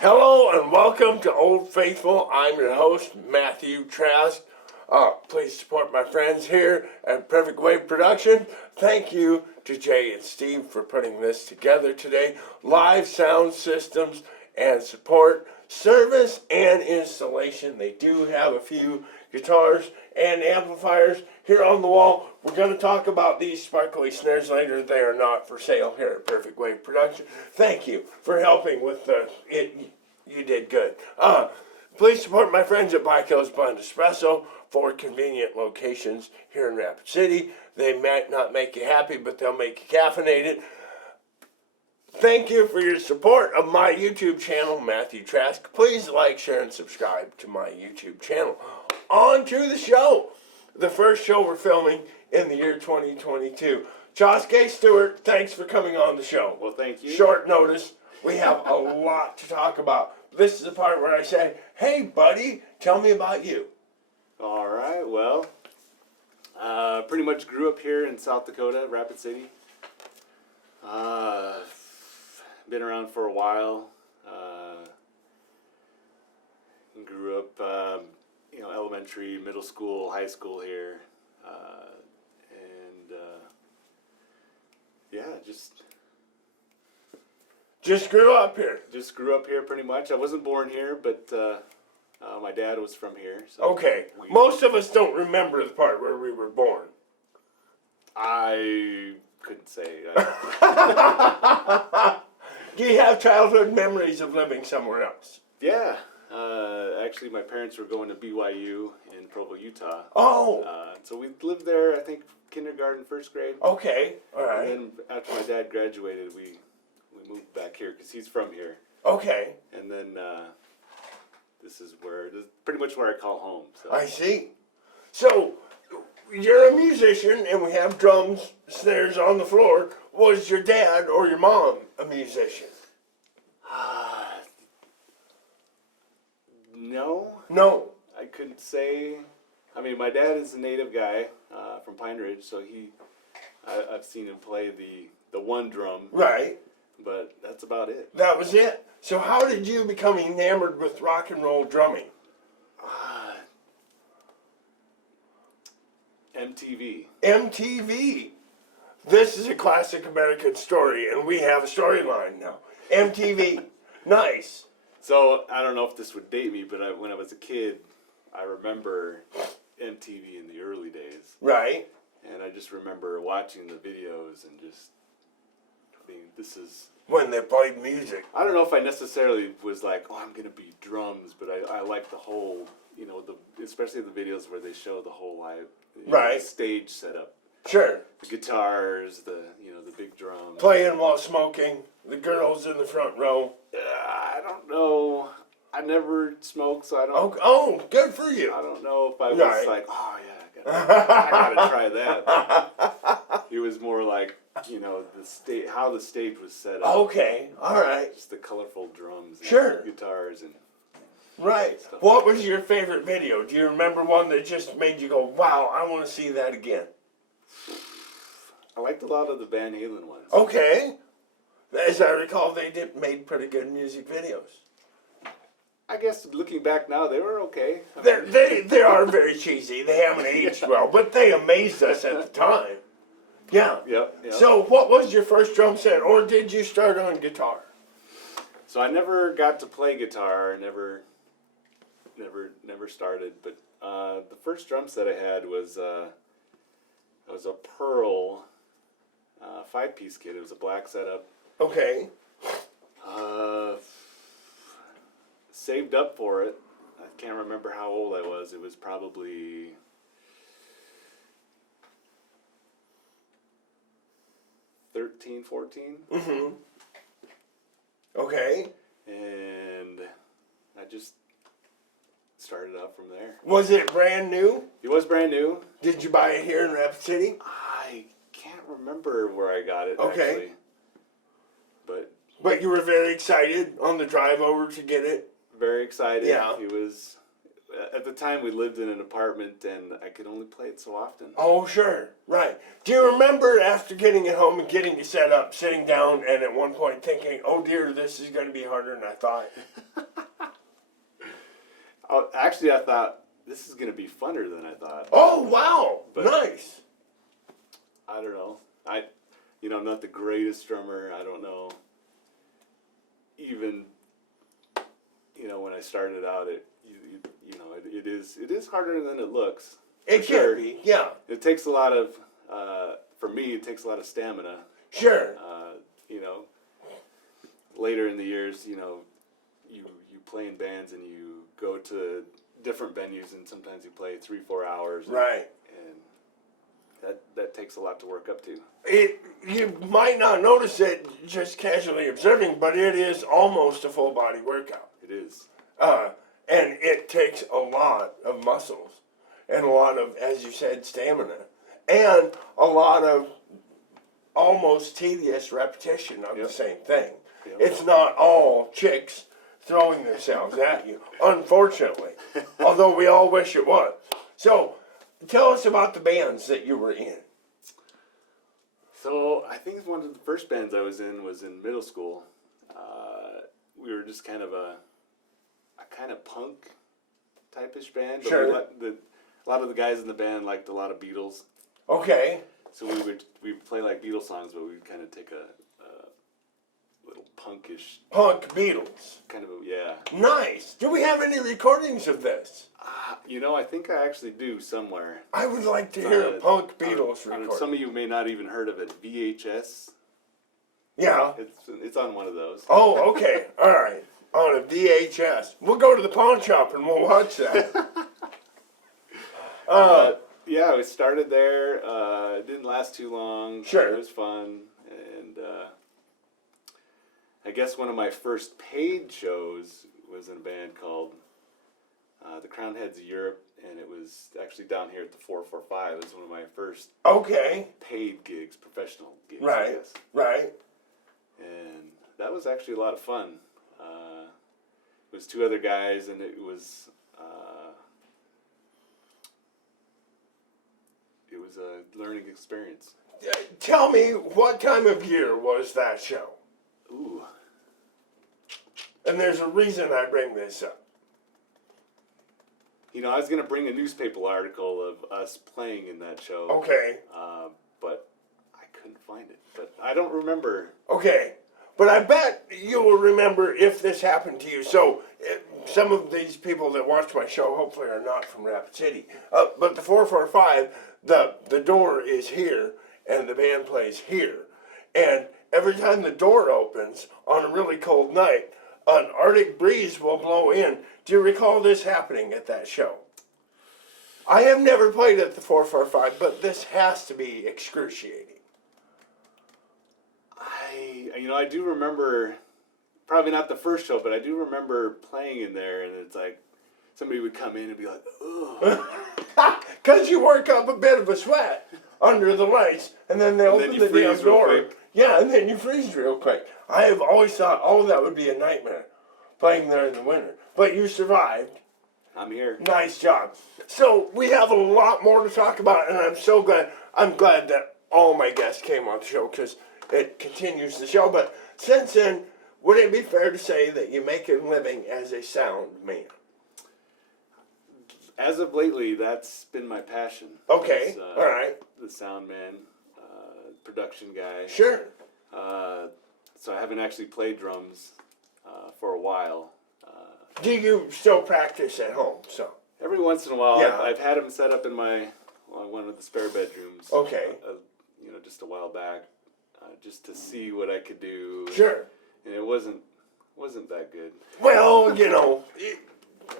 Hello and welcome to Old Faithful. I'm your host, Matthew Chaske. Please support my friends here at Perfect Wave Production. Thank you to Jay and Steve for putting this together today. Live sound systems and support, service and installation. They do have a few guitars and amplifiers here on the wall. We're going to talk about these sparkly snares later. They are not for sale here at Perfect Wave Production. Thank you for helping with it. You did good. Please support my friends at Black Hills Blend Espresso, 4 convenient locations here in Rapid City. They might not make you happy, but they'll make you caffeinated. Thank you for your support of my YouTube channel, Matthew Chaske. Please like, share, and subscribe to my YouTube channel. On to the show. The first show we're filming in the year 2022. Chaske, Stewart, thanks for coming on the show. Well, thank you. Short notice. We have a lot to talk about. This is the part where I say, hey, buddy, tell me about you. All right, well, pretty much grew up here in South Dakota, Rapid City. Been around for a while. Grew up, elementary, middle school, high school here. Just grew up here. Just grew up here pretty much. I wasn't born here, but my dad was from here. So okay. Most of us don't remember the part where we were born. I couldn't say. Do you have childhood memories of living somewhere else? Yeah. Actually, my parents were going to BYU in Provo, Utah. Oh. So we lived there, I think, kindergarten, first grade. Okay. All right. And then after my dad graduated, we moved back here because he's from here. Okay. And then this is pretty much where I call home. So. I see. So you're a musician, and we have drums, snares on the floor. Was your dad or your mom a musician? No. No. I couldn't say. I mean, my dad is a native guy from Pine Ridge, so I've seen him play the one drum. Right. But that's about it. That was it. So how did you become enamored with rock and roll drumming? MTV. MTV. This is a classic American story, and we have a storyline now. MTV. Nice. So, I don't know if this would date me, but when I was a kid, I remember MTV in the early days. Right. And I just remember watching the videos and just being, this is... When they played music. I don't know if I necessarily was like, oh, I'm going to be drums, but I like the whole, especially the videos where they show the whole live stage setup. Sure. The guitars, the big drums. Playing while smoking, the girls in the front row. I don't know. I never smoked, so I don't... Oh, good for you. I don't know if I was like, oh, yeah, I gotta try that. It was more like, how the stage was set up. Okay, all right. Just the colorful drums and guitars and... Right. What was your favorite video? Do you remember one that just made you go, wow, I want to see that again? I liked a lot of the Van Halen ones. Okay. As I recall, they made pretty good music videos. I guess looking back now, they were okay. They are very cheesy. They haven't aged well, but they amazed us at the time. Yeah. Yep. So what was your first drum set, or did you start on guitar? So I never got to play guitar, never started, but the first drum set I had was a Pearl 5-piece kit. It was a black setup. Okay. Saved up for it. I can't remember how old I was. It was probably 13, 14. Mm-hmm. Okay. And I just started out from there. Was it brand new? It was brand new. Did you buy it here in Rapid City? I can't remember where I got it, okay. Actually. But you were very excited on the drive over to get it? Very excited. Yeah. It was, at the time we lived in an apartment and I could only play it so often. Oh, sure. Right. Do you remember after getting it home and getting you set up, sitting down, and at one point thinking, "Oh dear, this is going to be harder than I thought"? Oh, actually, I thought this is going to be funner than I thought. Oh wow, But nice. I don't know. I'm not the greatest drummer. I don't know. Even, when I started out, it is harder than it looks. It can be, yeah. It takes a lot of, for me, it takes a lot of stamina. Sure. Later in the years, you play in bands and you go to different venues and sometimes you play 3-4 hours. Right. And that takes a lot to work up to. You might not notice it just casually observing, but it is almost a full body workout. It is. And it takes a lot of muscles and a lot of, as you said, stamina and a lot of almost tedious repetition of the same thing. Yep. It's not all chicks throwing themselves at you, unfortunately, although we all wish it was. So, tell us about the bands that you were in. So I think one of the first bands I was in middle school. We were just kind of a kind of punk type-ish band. But Sure. A lot of the guys in the band liked a lot of Beatles. Okay. So we would play like Beatles songs, but we'd kind of take a little punkish Punk Beatles. kind of yeah. Nice. Do we have any recordings of this? I think I actually do somewhere. I would like to hear a Punk Beatles recording. Some of you may not even heard of it. VHS. Yeah. It's on one of those. Oh, okay. All right. On a VHS. We'll go to the pawn shop and we'll watch that. Yeah, we started there. It didn't last too long. Sure. It was fun. And I guess one of my first paid shows was in a band called the Crown Heads of Europe. And it was actually down here at the 445. It was one of my first paid gigs, professional gigs, I Right. guess. Right. And that was actually a lot of fun. It was 2 other guys, and it was a learning experience. Tell me, what time of year was that show? Ooh. And there's a reason I bring this up. I was going to bring a newspaper article of us playing in that show. Okay. But I couldn't find it. But I don't remember. Okay. But I bet you will remember if this happened to you. So, some of these people that watch my show hopefully are not from Rapid City. But the 445, the door is here, and the band plays here. And every time the door opens on a really cold night, an Arctic breeze will blow in. Do you recall this happening at that show? I have never played at the 445, but this has to be excruciating. I do remember, probably not the first show, but I do remember playing in there, and it's like somebody would come in and be like, ugh. Because you work up a bit of a sweat under the lights, and then they open the damn door. Yeah, and then you freeze real quick. I have always thought, that would be a nightmare, playing there in the winter. But you survived. I'm here. Nice job. So we have a lot more to talk about, and I'm so glad. I'm glad that all my guests came on the show because it continues the show. But since then, would it be fair to say that you make a living as a sound man? As of lately, that's been my passion. Okay, all right. The sound man, production guy. Sure. So I haven't actually played drums for a while. Do you still practice at home? So every once in a while, Yeah. I've had them set up in one of the spare bedrooms. Okay. Just a while back, just to see what I could do. Sure. And it wasn't that good. Well,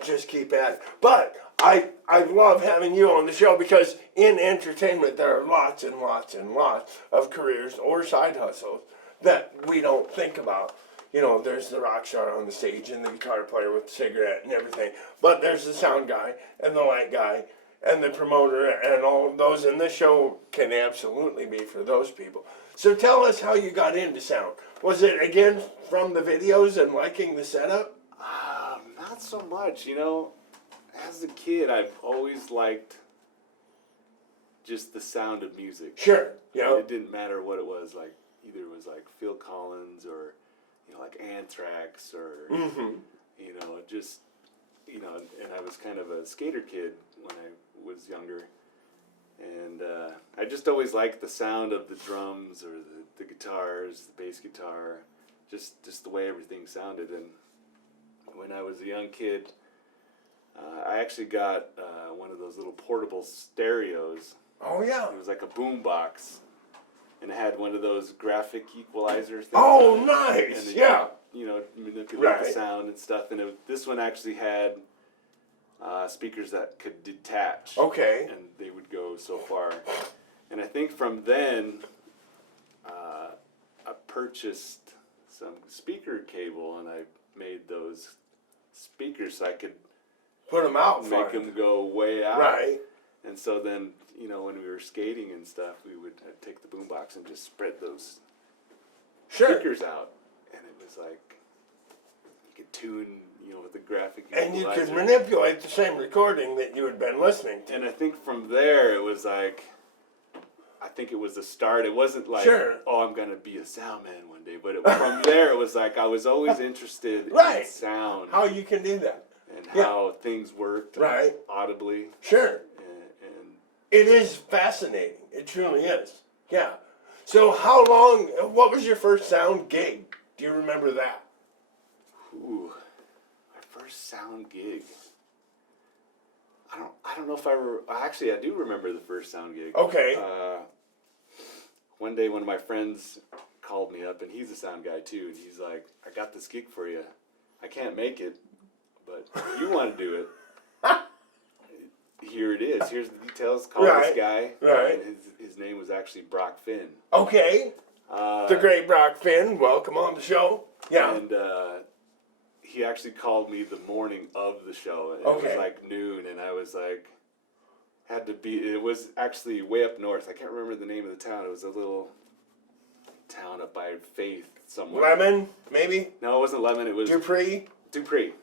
just keep at it. But I love having you on the show because in entertainment there are lots and lots and lots of careers or side hustles that we don't think about. There's the rock star on the stage and the guitar player with the cigarette and everything. But there's the sound guy and the light guy and the promoter and all of those. And this show can absolutely be for those people. So tell us how you got into sound. Was it, again, from the videos and liking the setup? Not so much. As a kid, I've always liked just the sound of music. Sure. Yeah. It didn't matter what it was. Like either it was like Phil Collins or like Anthrax or just and I was kind of a skater kid when I was younger, and I just always liked the sound of the drums or the guitars, the bass guitar, just the way everything sounded. And when I was a young kid, I actually got one of those little portable stereos. Oh yeah. It was like a boom box, and it had one of those graphic equalizer things. Oh, nice. Yeah. Manipulate the sound and stuff. And this one actually had speakers that could detach. Okay. And they would go so far. And I think from then, I purchased some speaker cable, and I made those speakers so I could put them out, make them go way out. Right. And so then, when we were skating and stuff, I'd take the boombox and just spread those speakers out, and it was like you could tune, with the graphic and equalizer. you could manipulate the same recording that you had been listening to. And I think from there it was like, I think it was the start. It wasn't like, oh, I'm gonna be a sound man one day, but from there it was like I was always interested in sound, how you can do that, and how things worked, audibly. Sure. And it is fascinating. It truly is. Yeah. So what was your first sound gig? Do you remember that? Ooh, my first sound gig. I don't know if actually I do remember the first sound gig. Okay. One day one of my friends called me up, and he's a sound guy too, and he's like, I got this gig for you. I can't make it, but if you want to do it, here it is. Here's the details. Call this guy. Right. And his name was actually Brock Finn. Okay. The great Brock Finn. Welcome on the show. Yeah. And he actually called me the morning of the show. It was like noon, and I was like, it was actually way up north. I can't remember the name of the town. It was a little town up by Faith somewhere. Lemon, maybe? No, it wasn't Lemon. It was Dupree. Dupree.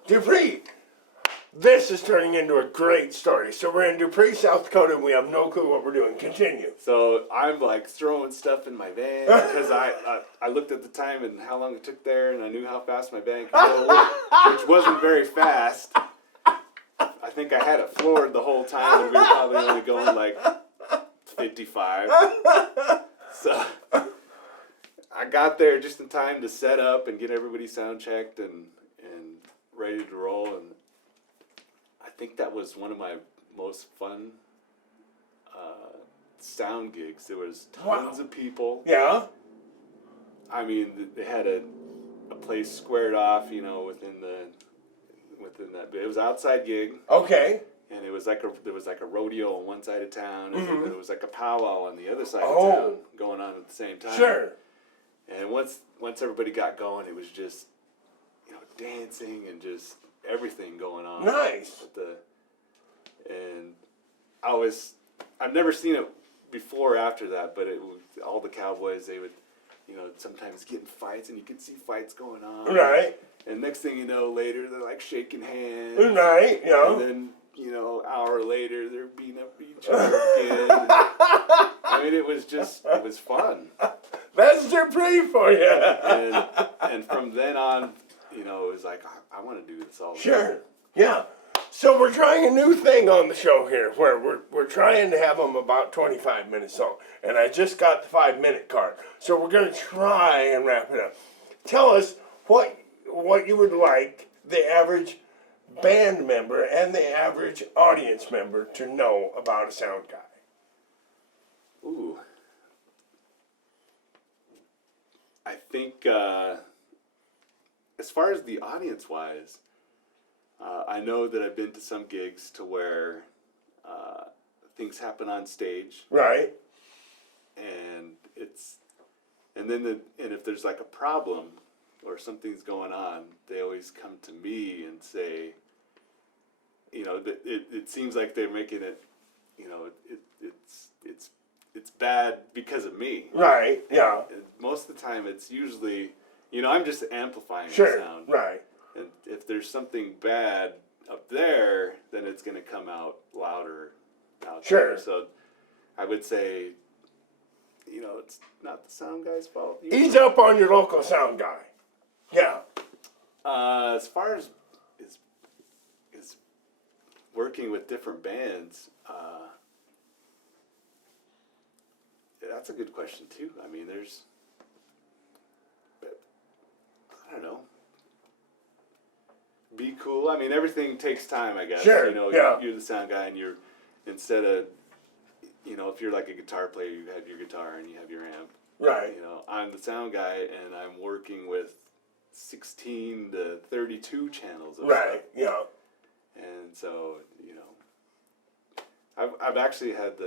This is turning into a great story. So we're in Dupree, South Dakota, and we have no clue what we're doing. Continue. So I'm like throwing stuff in my van because I looked at the time and how long it took there, and I knew how fast my van could go, which wasn't very fast. I think I had it floored the whole time, and we were probably only going like 55. So I got there just in time to set up and get everybody sound checked and ready to roll, and I think that was one of my most fun sound gigs. There was tons of people. Yeah. I mean, they had a place squared off, within that. But it was an outside gig. Okay. And there was like a rodeo on one side of town, and then there was like a powwow on the other side of town going on at the same time. Sure. And once everybody got going, it was just dancing and just everything going on. Nice. And I've never seen it before after that, but all the cowboys, they would, sometimes get in fights, and you could see fights going on. Right. And next thing you know, later they're like shaking hands. Right. Yeah. And then hour later they're beating up each other again. I mean, it was fun. That's Dupree for you. And from then on, it was like, I want to do this all the time. Sure. Yeah. So we're trying a new thing on the show here, where we're trying to have them about 25 minutes long, and I just got the 5-minute card. So we're going to try and wrap it up. Tell us what you would like the average band member and the average audience member to know about a sound guy. Ooh. I think as far as the audience-wise, I know that I've been to some gigs to where things happen on stage. Right. And if there's like a problem or something's going on, they always come to me and say, that it seems like they're making it, it's bad because of me. Right. Yeah. And most of the time, it's usually, I'm just amplifying the sound. Right. And if there's something bad up there, then it's going to come out louder out there. So I would say, it's not the sound guy's fault. Ease up on your local sound guy. Yeah. As far as working with different bands, that's a good question too. I mean, I don't know. Be cool. I mean, everything takes time, I guess. Sure. Yeah. You're the sound guy, and instead of, if you're like a guitar player, you have your guitar and you have your amp. Right. I'm the sound guy, and I'm working with 16 to 32 channels of right. stuff. Yeah. And so, I've actually had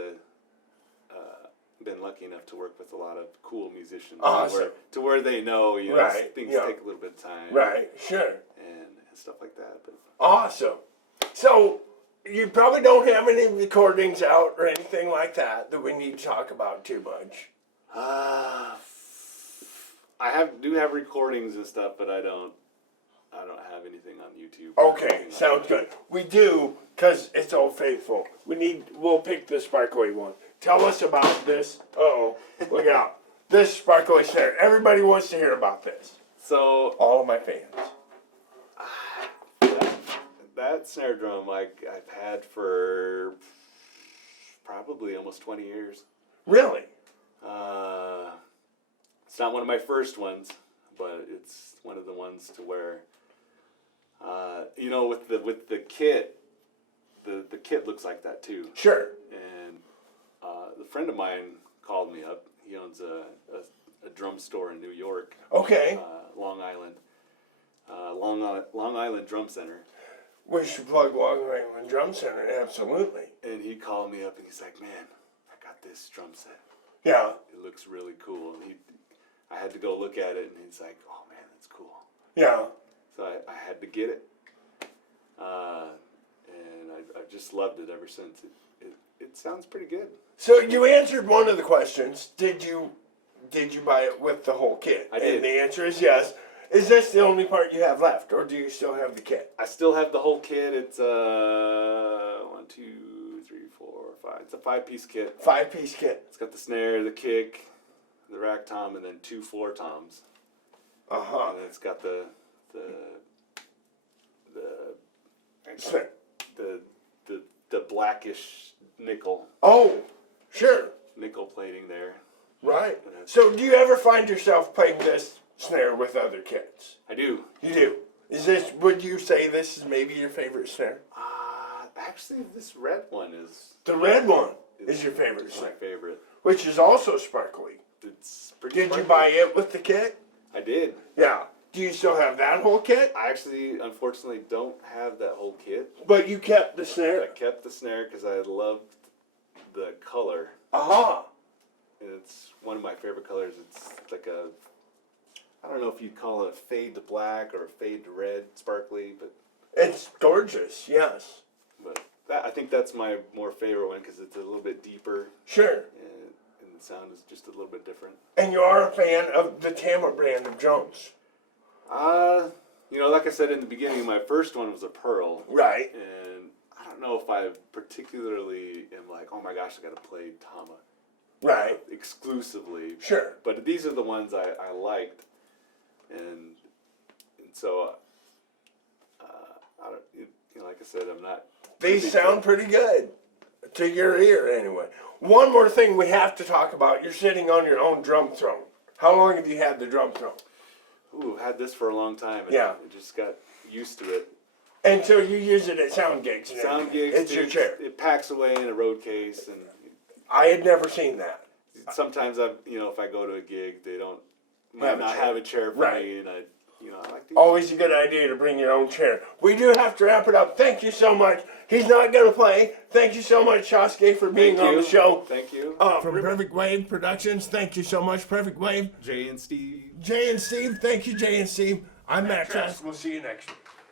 been lucky enough to work with a lot of cool musicians. Awesome. To where they know, right. things yeah. take a little bit of time. Right. Sure. And stuff like that. But awesome. So you probably don't have any recordings out or anything like that we need to talk about too much. I do have recordings and stuff, but I don't have anything on YouTube. Okay, sounds good. We do, because it's Old Faithful. We'll pick the sparkly one. Tell us about this. Uh-oh, look out. This sparkly snare. Everybody wants to hear about this. So all of my fans. That snare drum I've had for probably almost 20 years. Really? It's not one of my first ones, but it's one of the ones to where, with the kit, the kit looks like that too. Sure. And the friend of mine called me up. He owns a drum store in New York. Okay. Long Island Drum Center. We should plug Long Island Drum Center, absolutely. And he called me up and he's like, man, I got this drum set. Yeah. It looks really cool. And I had to go look at it and he's like, oh man, that's cool. Yeah. So I had to get it. And I've just loved it ever since. It sounds pretty good. So you answered one of the questions. Did you buy it with the whole kit? I did. And the answer is yes. Is this the only part you have left, or do you still have the kit? I still have the whole kit. It's 1, 2, 3, 4, 5. It's a 5-piece kit. 5-piece kit. It's got the snare, the kick, the rack tom, and then 2 floor toms. Uh-huh. And it's got the blackish nickel. Oh, sure. Nickel plating there. Right. So do you ever find yourself playing this snare with other kits? I do. You do. Would you say this is maybe your favorite snare? Actually, this red one is... The red one is your favorite snare? My favorite. Which is also sparkly. It's pretty Did sparkly. you buy it with the kit? I did. Yeah. Do you still have that whole kit? I actually, unfortunately, don't have that whole kit. But you kept the I snare? kept the snare because I loved the color. Aha. And it's one of my favorite colors. It's like I don't know if you'd call it a fade to black or a fade to red, sparkly, but... It's gorgeous, yes. But I think that's my more favorite one because it's a little bit deeper. Sure. And the sound is just a little bit different. And you are a fan of the Tama brand of drums? Like I said in the beginning, my first one was a Pearl. Right. And I don't know if I particularly am like, oh my gosh, I got to play Tama. Right. Exclusively. Sure. But these are the ones I liked. And so, like I said, I'm not... These sound pretty good. To your ear, anyway. One more thing we have to talk about. You're sitting on your own drum throne. How long have you had the drum throne? Ooh, had this for a long time. And yeah. I just got used to it. And so you use it at sound gigs and sound gigs. It's your chair. It packs away in a road case. And I had never seen that. Sometimes if I go to a gig, they might not have a chair for me, and I like to... Always a good idea to bring your own chair. We do have to wrap it up. Thank you so much. He's not going to play. Thank you so much, Chaske, for being on the show. Thank you. From Perfect Wave Productions, thank you so much, Perfect Wave. Jay and Steve. Jay and Steve, thank you, Jay and Steve. I'm Matt Trask. We'll see you next week.